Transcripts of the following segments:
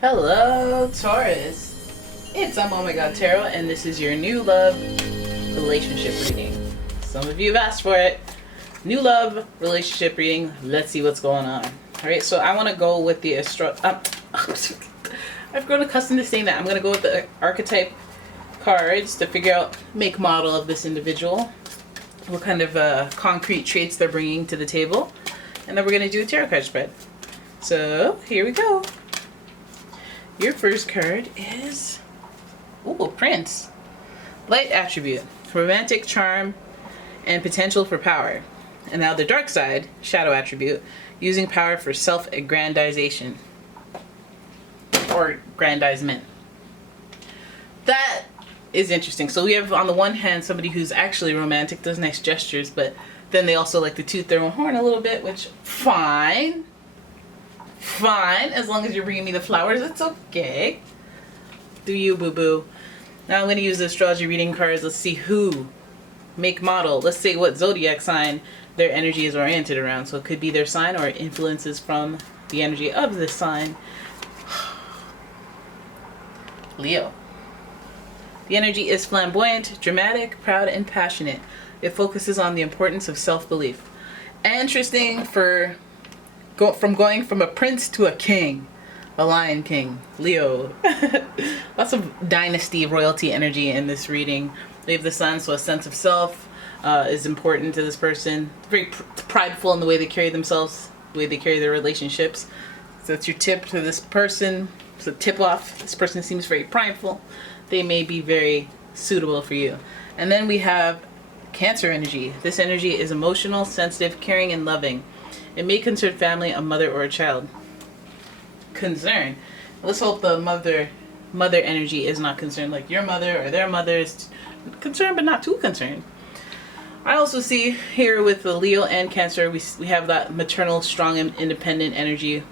Hello, Taurus. It's umomgtarot, and this is your new love relationship reading. Some of you have asked for it. New love relationship reading. Let's see what's going on. All right, so I want to go with the I've grown accustomed to saying that. I'm going to go with the archetype cards to figure out make model of this individual, what kind of concrete traits they're bringing to the table, and then we're going to do a tarot card spread. So here we go. Your first card is, Prince. Light attribute, romantic charm, and potential for power. And now the dark side, shadow attribute, using power for self-aggrandization. Or aggrandizement. That is interesting. So we have on the one hand somebody who's actually romantic, does nice gestures, but then they also like to toot their own horn a little bit, which, fine, as long as you're bringing me the flowers, it's okay. Do you, boo-boo. Now I'm going to use the astrology reading cards. Let's see who, make, model. Let's say what zodiac sign their energy is oriented around. So it could be their sign or influences from the energy of this sign. Leo. The energy is flamboyant, dramatic, proud, and passionate. It focuses on the importance of self-belief. Interesting for going from a prince to a king, a lion king, Leo. Lots of dynasty, royalty energy in this reading. They have the sun, so a sense of self is important to this person. Very prideful in the way they carry themselves, the way they carry their relationships. So that's your tip to this person. So tip off. This person seems very prideful. They may be very suitable for you. And then we have Cancer energy. This energy is emotional, sensitive, caring, and loving. It may concern family, a mother, or a child. Concern. Let's hope the mother energy is not concerned, like your mother or their mother is concerned, but not too concerned. I also see here with the Leo and Cancer, we have that maternal, strong, and independent energy.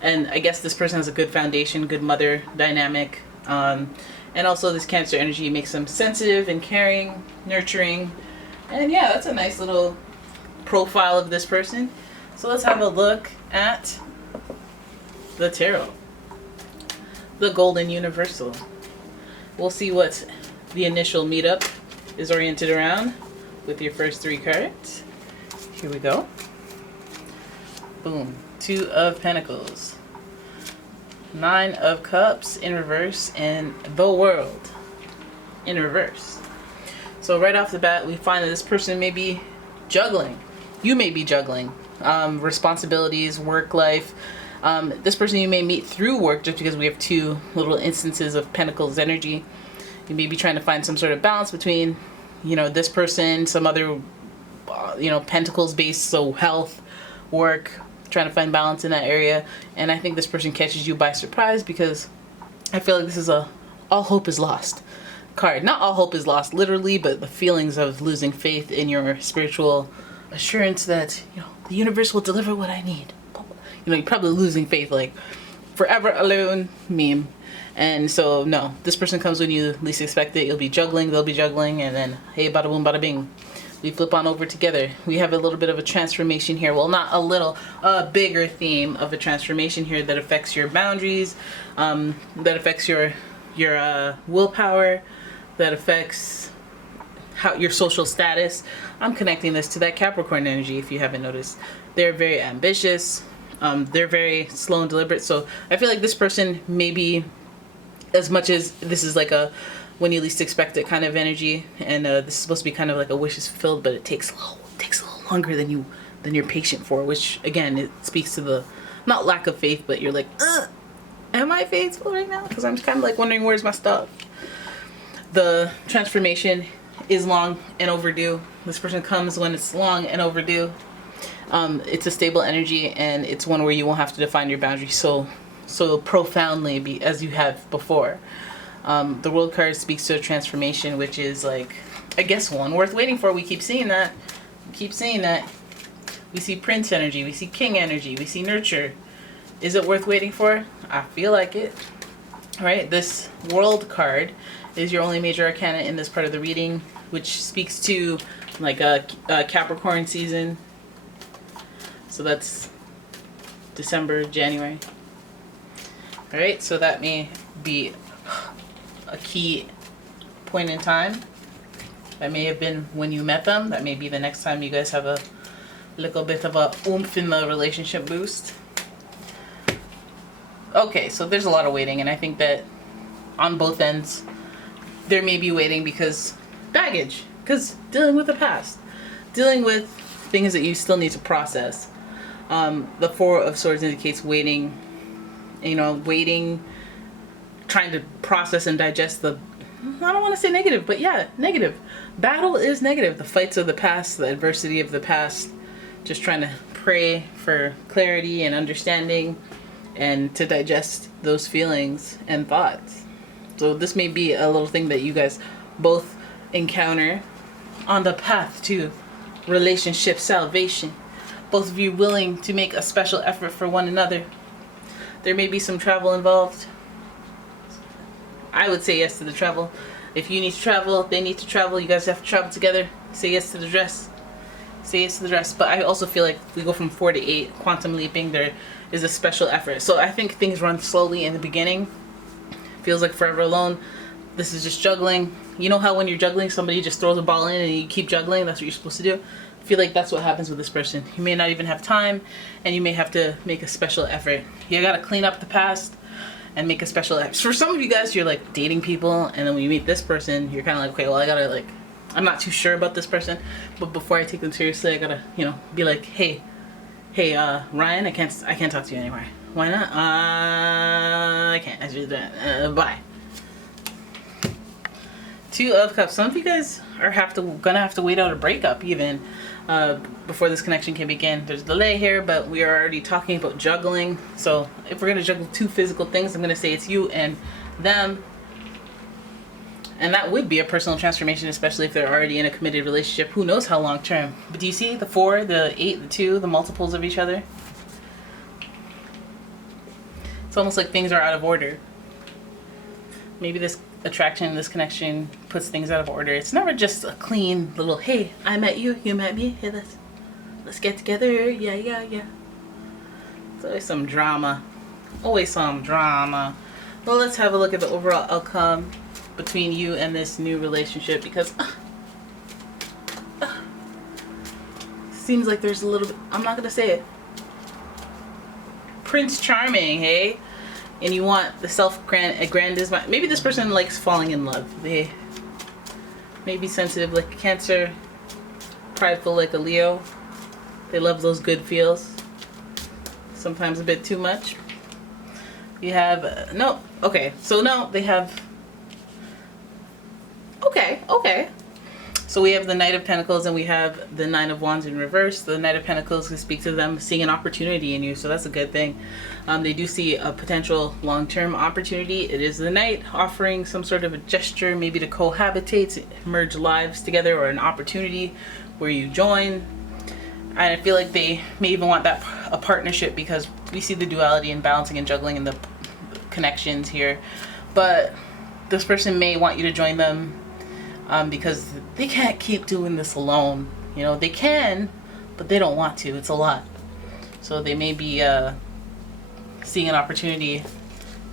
And I guess this person has a good foundation, good mother dynamic. And also this Cancer energy makes them sensitive and caring, nurturing. And yeah, that's a nice little profile of this person. So let's have a look at the tarot. The Golden Universal. We'll see what the initial meetup is oriented around with your first three cards. Here we go. Boom. Two of Pentacles. Nine of Cups in reverse, and the World in reverse. So right off the bat, we find that this person may be juggling. You may be juggling responsibilities, work life. This person you may meet through work, just because we have two little instances of Pentacles energy. You may be trying to find some sort of balance between, this person, some other, Pentacles based, so health, work, trying to find balance in that area. And I think this person catches you by surprise, because I feel like this is a all hope is lost card. Not all hope is lost literally, but the feelings of losing faith in your spiritual assurance that the universe will deliver what I need. You're probably losing faith, like forever alone meme. And so no, this person comes when you least expect it. You'll be juggling, they'll be juggling, and then hey, bada boom, bada bing. We flip on over together. We have a little bit of a transformation here. Well, not a little, a bigger theme of a transformation here that affects your boundaries, that affects your willpower, that affects your social status. I'm connecting this to that Capricorn energy, if you haven't noticed. They're very ambitious. They're very slow and deliberate. So I feel like this person maybe, as much as this is like a when you least expect it kind of energy, and this is supposed to be kind of like a wishes fulfilled, but it takes a little longer than you're patient for, which again, it speaks to the not lack of faith, but you're like, am I faithful right now? Because I'm kind of like wondering, where's my stuff? The transformation is long and overdue. This person comes when it's long and overdue. It's a stable energy, and it's one where you won't have to define your boundaries so profoundly as you have before. The World card speaks to a transformation, which is like, I guess, one worth waiting for. We keep seeing that. We see Prince energy. We see King energy. We see nurture. Is it worth waiting for? I feel like it. All right. This World card is your only major arcana in this part of the reading, which speaks to like a Capricorn season. So that's December, January. All right, so that may be a key point in time. That may have been when you met them. That may be the next time you guys have a little bit of a oomph in the relationship boost. Okay, so there's a lot of waiting, and I think that on both ends, there may be waiting because baggage, because dealing with the past, dealing with things that you still need to process. The Four of Swords indicates waiting, waiting, trying to process and digest the, I don't want to say negative, but yeah, negative. Battle is negative. The fights of the past, the adversity of the past, just trying to pray for clarity and understanding and to digest those feelings and thoughts. So this may be a little thing that you guys both encounter on the path to relationship salvation. Both of you willing to make a special effort for one another. There may be some travel involved. I would say yes to the travel. If you need to travel, they need to travel, you guys have to travel together. Say yes to the dress. Say yes to the dress. But I also feel like if we go from 4 to 8, quantum leaping, there is a special effort. So I think things run slowly in the beginning. Feels like forever alone. This is just juggling. You know how when you're juggling, somebody just throws a ball in and you keep juggling? That's what you're supposed to do. I feel like that's what happens with this person. You may not even have time, and you may have to make a special effort. You gotta clean up the past and make a special effort. For some of you guys, you're like dating people, and then when you meet this person, you're kind of like, okay, well, I gotta like, I'm not too sure about this person, but before I take them seriously, I gotta, be like, hey, Ryan, I can't talk to you anymore. Why not? I can't. I do that. Bye. Two of Cups. Some of you guys are gonna have to wait out a breakup even before this connection can begin. There's a delay here, but we are already talking about juggling. So if we're gonna juggle two physical things, I'm gonna say it's you and them. And that would be a personal transformation, especially if they're already in a committed relationship. Who knows how long term? But do you see the 4, the 8, the 2, the multiples of each other? It's almost like things are out of order. Maybe this attraction, this connection puts things out of order. It's never just a clean little, hey, I met you, you met me, hey, let's get together, yeah. It's always some drama. Always some drama. Well, let's have a look at the overall outcome between you and this new relationship, because seems like there's a little bit, I'm not gonna say it, Prince Charming, hey? And you want the self-aggrandizement. Maybe this person likes falling in love. They may be sensitive like a Cancer, prideful like a Leo. They love those good feels. Sometimes a bit too much. You have, no, okay. So no, they have, okay. So we have the Knight of Pentacles and we have the Nine of Wands in reverse. The Knight of Pentacles can speak to them seeing an opportunity in you, so that's a good thing. They do see a potential long-term opportunity. It is the Knight offering some sort of a gesture, maybe to cohabitate, merge lives together, or an opportunity where you join. And I feel like they may even want that a partnership, because we see the duality and balancing and juggling in the connections here. But this person may want you to join them because they can't keep doing this alone. They can, but they don't want to. It's a lot. So they may be seeing an opportunity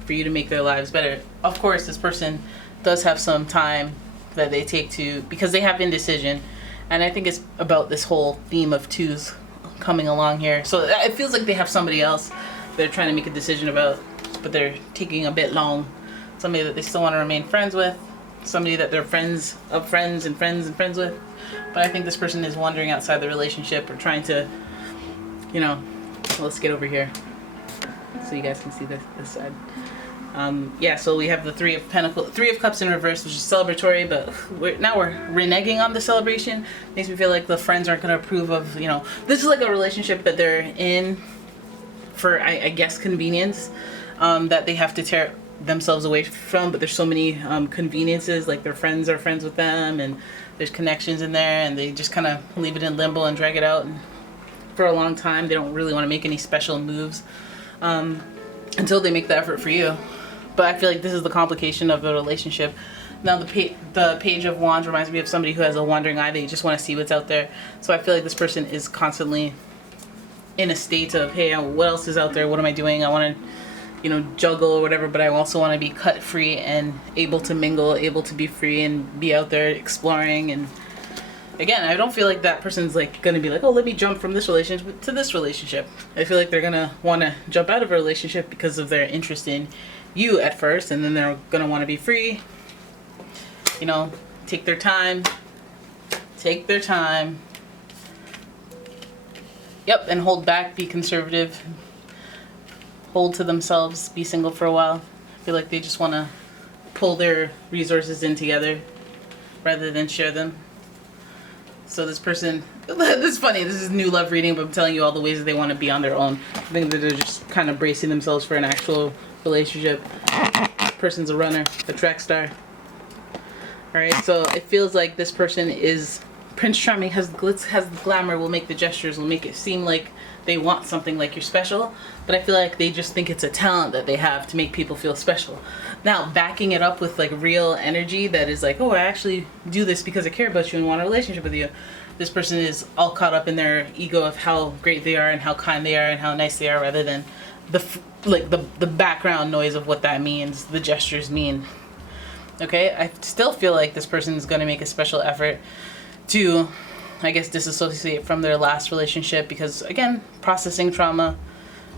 for you to make their lives better. Of course, this person does have some time that they take to, because they have indecision. And I think it's about this whole theme of twos coming along here. So it feels like they have somebody else they're trying to make a decision about, but they're taking a bit long. Somebody that they still want to remain friends with. Somebody that they're friends of friends and friends and friends with. But I think this person is wandering outside the relationship, or trying to, let's get over here so you guys can see this side. So we have the Three of Cups in reverse, which is celebratory, but we're reneging on the celebration. Makes me feel like the friends aren't going to approve of, this is like a relationship that they're in for, I guess, convenience, that they have to tear themselves away from, but there's so many conveniences, like their friends are friends with them, and there's connections in there, and they just kind of leave it in limbo and drag it out, and for a long time they don't really want to make any special moves until they make the effort for you. But I feel like this is the complication of the relationship. Now the Page of Wands reminds me of somebody who has a wandering eye. They just want to see what's out there. So I feel like this person is constantly in a state of, hey, what else is out there? What am I doing? I want to you know, juggle or whatever, but I also want to be cut free and able to mingle, able to be free and be out there exploring. And again, I don't feel like that person's like going to be like, oh, let me jump from this relationship to this relationship. I feel like they're going to want to jump out of a relationship because of their interest in you at first, and then they're going to want to be free, you know, take their time. Yep, and hold back, be conservative, hold to themselves, be single for a while. I feel like they just want to pull their resources in together rather than share them. So this person, this is funny, this is new love reading, but I'm telling you all the ways that they want to be on their own. I think that they're just kind of bracing themselves for an actual relationship. This person's a runner, a track star. Alright, so it feels like this person is Prince Charming, has the glitz, has the glamour, will make the gestures, will make it seem like they want something, like you're special, but I feel like they just think it's a talent that they have to make people feel special. Now, backing it up with like real energy that is like, oh, I actually do this because I care about you and want a relationship with you. This person is all caught up in their ego of how great they are and how kind they are and how nice they are, rather than the background noise of what that means, the gestures mean. Okay, I still feel like this person is going to make a special effort to, I guess, disassociate from their last relationship because, again, processing trauma,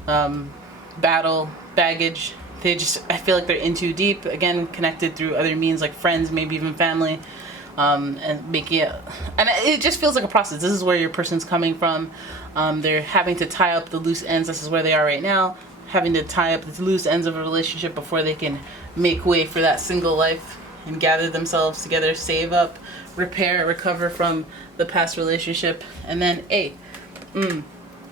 battle, baggage. I feel like they're in too deep, again, connected through other means like friends, maybe even family, and making it, and it just feels like a process. This is where your person's coming from. They're having to tie up the loose ends. This is where they are right now, having to tie up the loose ends of a relationship before they can make way for that single life and gather themselves together, save up, repair, recover from the past relationship, and then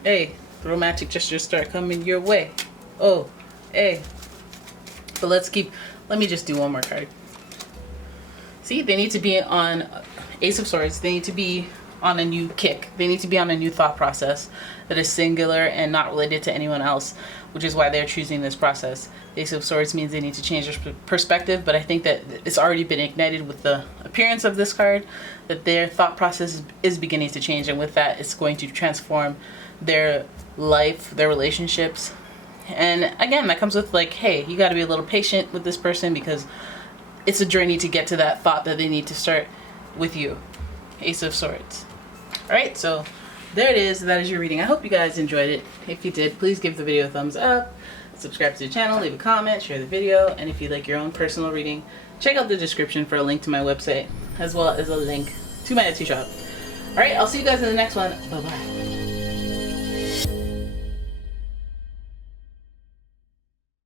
the romantic gestures start coming your way. Oh, but let me just do one more card. See, they need to be on Ace of Swords. They need to be on a new kick. They need to be on a new thought process that is singular and not related to anyone else, which is why they're choosing this process. Ace of Swords means they need to change their perspective, but I think that it's already been ignited with the appearance of this card, that their thought process is beginning to change, and with that, it's going to transform their life, their relationships. And again, that comes with like, hey, you got to be a little patient with this person because it's a journey to get to that thought that they need to start with you. Ace of Swords. Alright, so there it is. That is your reading. I hope you guys enjoyed it. If you did, please give the video a thumbs up, subscribe to the channel, leave a comment, share the video, and if you'd like your own personal reading, check out the description for a link to my website, as well as a link to my Etsy shop. Alright, I'll see you guys in the next one. Bye-bye.